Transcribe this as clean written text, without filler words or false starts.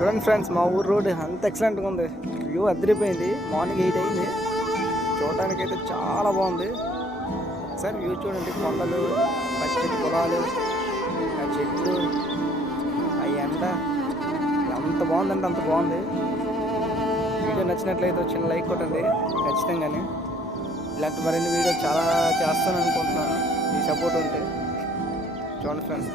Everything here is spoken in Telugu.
చూడండి ఫ్రెండ్స్, మా ఊరు రోడ్ అంత ఎక్సలెంట్గా ఉంది. వ్యూ అదిరిపోయింది. మార్నింగ్ 8 అయింది. చూడటానికి అయితే చాలా బాగుంది. ఒకసారి వ్యూ చూడండి. కొండలు, పచ్చటి పొలాలు, ఆ చెట్లు, ఆ ఎండ ఎంత బాగుందంటే అంత బాగుంది. వీడియో నచ్చినట్లయితే చిన్న లైక్ కొట్టండి ఖచ్చితంగానే. ఇలాంటి మరిన్ని వీడియో చాలా చేస్తాను అనుకుంటున్నాను. మీ సపోర్ట్ ఉంటే. చూడండి ఫ్రెండ్స్.